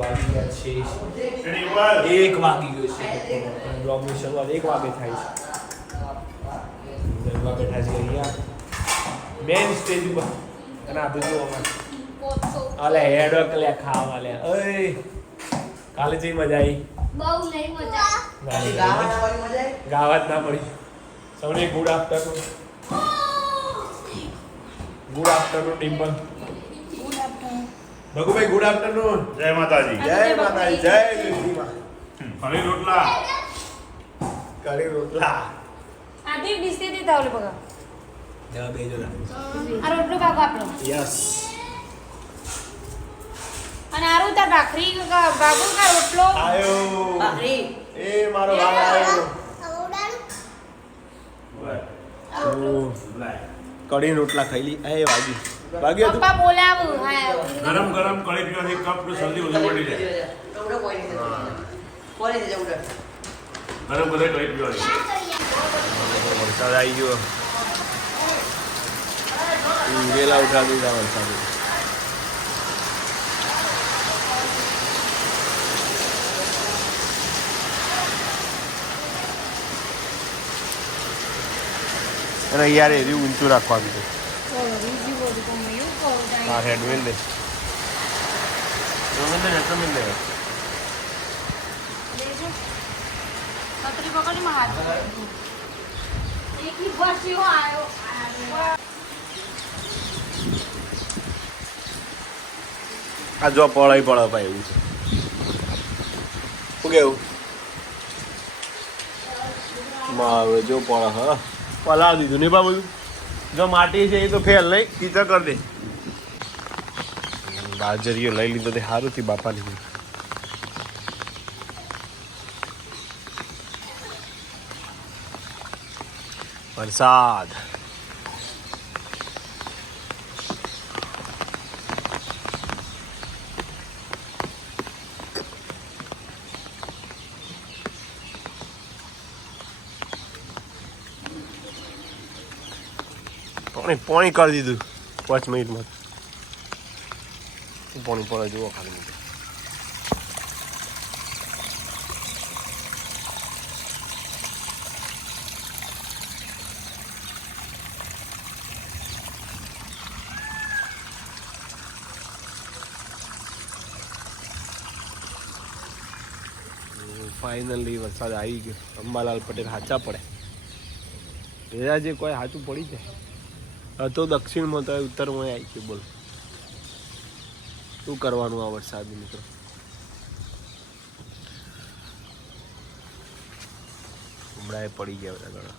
વાગી ગયા છે. એક વાગી ગયો છે. બ્લોગની શરૂઆત એક વાગે થાય છે. ગરબા બેઠા છે અહીંયા. મેન સ્ટેજ ઉપર. અને આ બધું અમારે. અલે હેડક લે ખાવા લે. ઓય કાલે જઈ મજા આવી. બહુ નહીં મજા ગાવા જ ના પડી. સૌને good afternoon good afternoon Dimple Bhagubhai good afternoon જય માતાજી. જય માતાજી જય ફરી રોટલા. કઢી રોટલા. આધી ડિશે દે તાવલે બગા. જવા બેજો આ રોટલો કાકો આપણો યસ. અને આરું તાર ભાખરી બાબુ કા રોટલો? આયો. એ મારો ભાઈ આયો. કઢી રોટલા ખાઈ લી. એ વાગી. વાગ્યો તું પપ્પા બોલાવું હા. ગરમ ગરમ કળી પીવાથી કપનું શરદી ઓછી પડી જાય. ગરમ ગરમ કળી પીવાની. વરસાદ આવી ગયો. વેલા ઉઠા દીધા વરસાદ. અને યાર એ રહ્યું ઊંચું રાખવાનું છે. મેં હેડ વેલ દે. જમીન દે જમીન દે લેજો. છત્રી પકડી માં હાથ એકી બસ એવો આવ્યો આ જો પળાઈ પળા ભાઈ એવું છે. શું કેવું? મારે જો પળા હા. પલાળ દીધું ને બા બધું જો માટી છે એ તો ફેલ નહીં કીચડ કરી દે. બાજરીઓ લઈ લીધો તે સારું થી બાપાની વરસાદ. પાણી પાણી કરી દીધું. પાંચ મિનિટમાં. પાણી પડે જુઓ ખાલી ફાઇનલી વરસાદ આવી ગયો. અંબાલાલ પટેલ સાચા પડે. એના જે કોઈ સાચું પડી જાય. હતો દક્ષિણમાં તો ઉત્તરમાં આવી ગયું, બોલ. શું કરવાનું આ વરસાદ, મિત્રો? હમણાં પડી ગયા બધા ઘણા.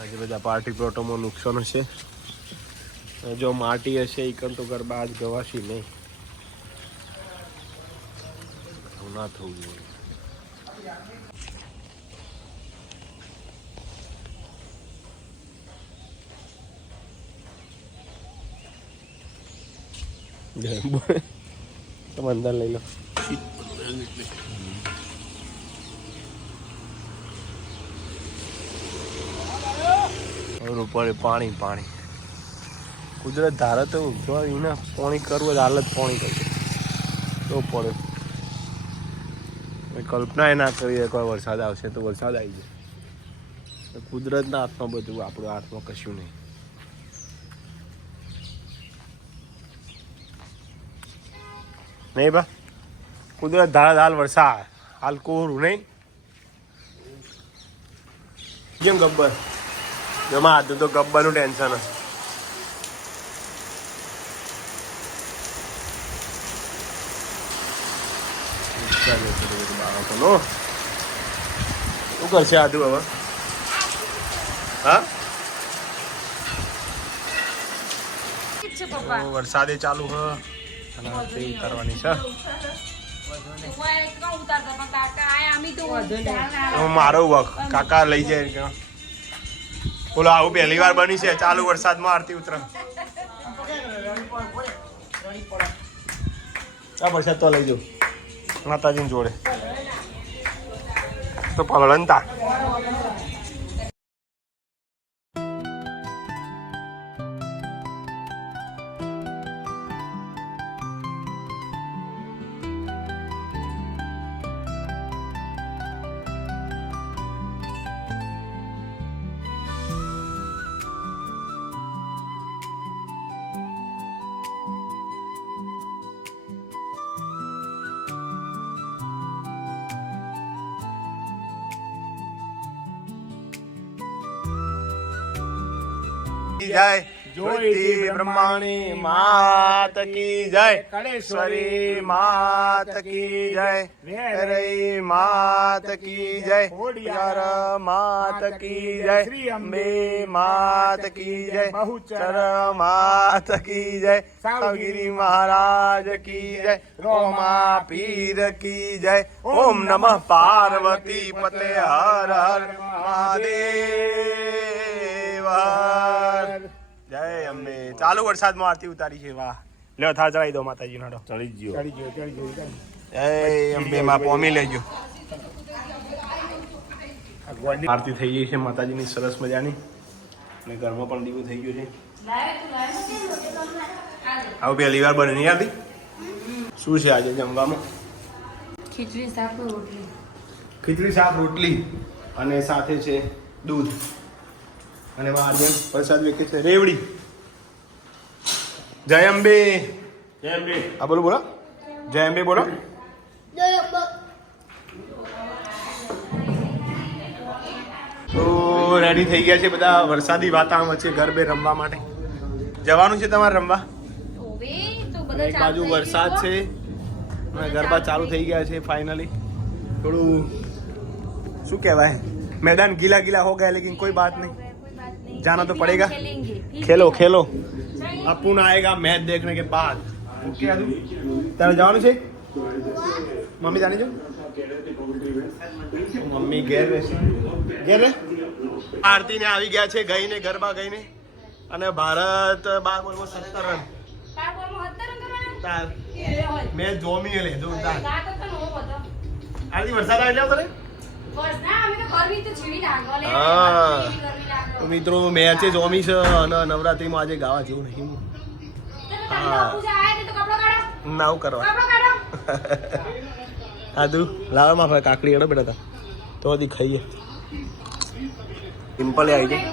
આજે બધા પાર્ટી પ્લોટોમાં નુકસાન હશે. જો માટી હશે ઈકન તો ગરબા આજ ગવાશી નહીં. ના થવું જોઈએ. તમે અંદર લઈ લો. પડે પાણી પાણી. કુદરત ધારે તો જો એને પાણી કરવું હોય હાલત પાણી કરશે. તો પડે. કલ્પના ના કરી કોઈ વરસાદ આવશે તો વરસાદ આવી જાય. કુદરતના હાથમાં બધું, આપણું હાથમાં કશું નહીં. નહીં બા. કુદરત ધારા ધાલ વરસાદ હાલ કોરું નહીં. કેમ ગબ્બર? જમા હાથ તો ગબ્બરનું ટેન્શન હશે. બાળકોનો શું કરશે આદુ હવે? હા? વરસાદે ચાલુ હ. અને કરવાની છે. મારો વખ કાકા લઈ જાય બોલો આવું પહેલી વાર બની છે ચાલુ વરસાદમાં આરતી ઉતર આ વરસાદ તો લઈ જાઉં માતાજીની જોડે. તો પલળનતા જય? જ્યોતિ બ્રહ્માણી માત કી જય? કળેશ્વરી માત કી જય? વેરઈ માત કી જય? ઓડિયાર માત કી જય? શ્રી અંબે માત કી જય? બહુચર માત કી જય? સાવગીરી મહારાજ કી જય. રોમા પીર કી જય. ઓમ નમઃ પાર્વતી પતે હર હર મહાદેવ. હર. જય અંબે ચાલુ વરસાદમાં આરતી ઉતારી છે વાહ. લ્યો થાળ ચડાવી દો માતાજી નાડો ચડી જ ગયો જય અંબે માં પોમી લેજો. આરતી થઈ ગઈ છે માતાજીની સરસ મજાની. અને ઘરમાં પણ દીવું થઈ ગયું છે. આવું પહેલી વાર બને નહીં આરતી? શું છે આજે જમવામાં? ખીચડી શાક રોટલી. ખીચડી શાક રોટલી અને સાથે છે દૂધ. અને એમાં આર્યન પ્રસાદ વેકે છે. રેવડી. જય અંબે. જય અંબે. આ બોલો બોલો. જય અંબે બોલો. તો રેડી થઈ ગયા છે બધા વરસાદી વાતાવરણ વચ્ચે ગરબે રમવા માટે. જવાનું છે તમારે રમવા? એક બાજુ વરસાદ છે. ગરબા ચાલુ થઈ ગયા છે ફાઇનલી થોડું શું કહેવાય? મેદાન ગીલા ગીલા હો ગયા લેકિન કોઈ વાત નહીં. जाना तो फिर पड़ेगा। हम खेलेंगे ठीक खेलो है? खेलो चाहिए? अब पुनः आएगा मैच देखने के बाद ओके आदू તારે જવાનું છે મમ્મી જાણી જો મમ્મી ઘેર રહેશે ઘેર રહે આરતી ને આવી ગયા છે ગઈને ગરબા ગઈને અને ભારત બાર બોલમાં સત્તર રન બાર બોલમાં સત્તર રન કરવાના? તાર એ હોય. મેં જોમી લે જોરદાર ગાતો તો નવો બધો. આરતી વરસાદ આવી જાવ તને બસ ના, અમે તો ગરમી તો છીવી નાખો, લે. હા. તો મિત્રો મેચે જોમી છે અને નવરાત્રીમાં આજે ગાવા જેવું નહીં હા. બાપુજી આયા છે તો કપડો કાઢો. ના કરવા. કપડો કાઢો. આદુ લાવવામાં ભાઈ કાકડી એડો બેટા તો. હજી ખાઈએ. સિમ્પલ આવી જાય.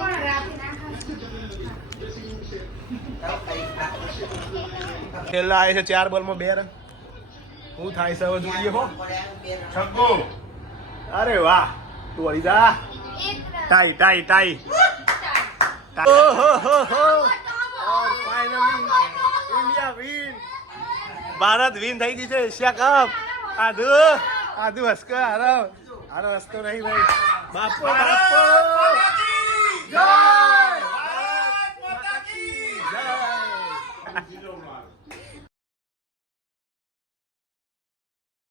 છેલ્લા આવે છે ચાર બોલમાં બે રન. હું થાય છે હવે જોઈએ હો. છગ્ગો અરે વાહ તું વળી જા. Tie tie tie. Bharat win થઈ ગઈ છે એશિયા કપ આધુ આધુ હસકો, હારો. હારો હસતો નહીં ભાઈ. બાપો બાપો.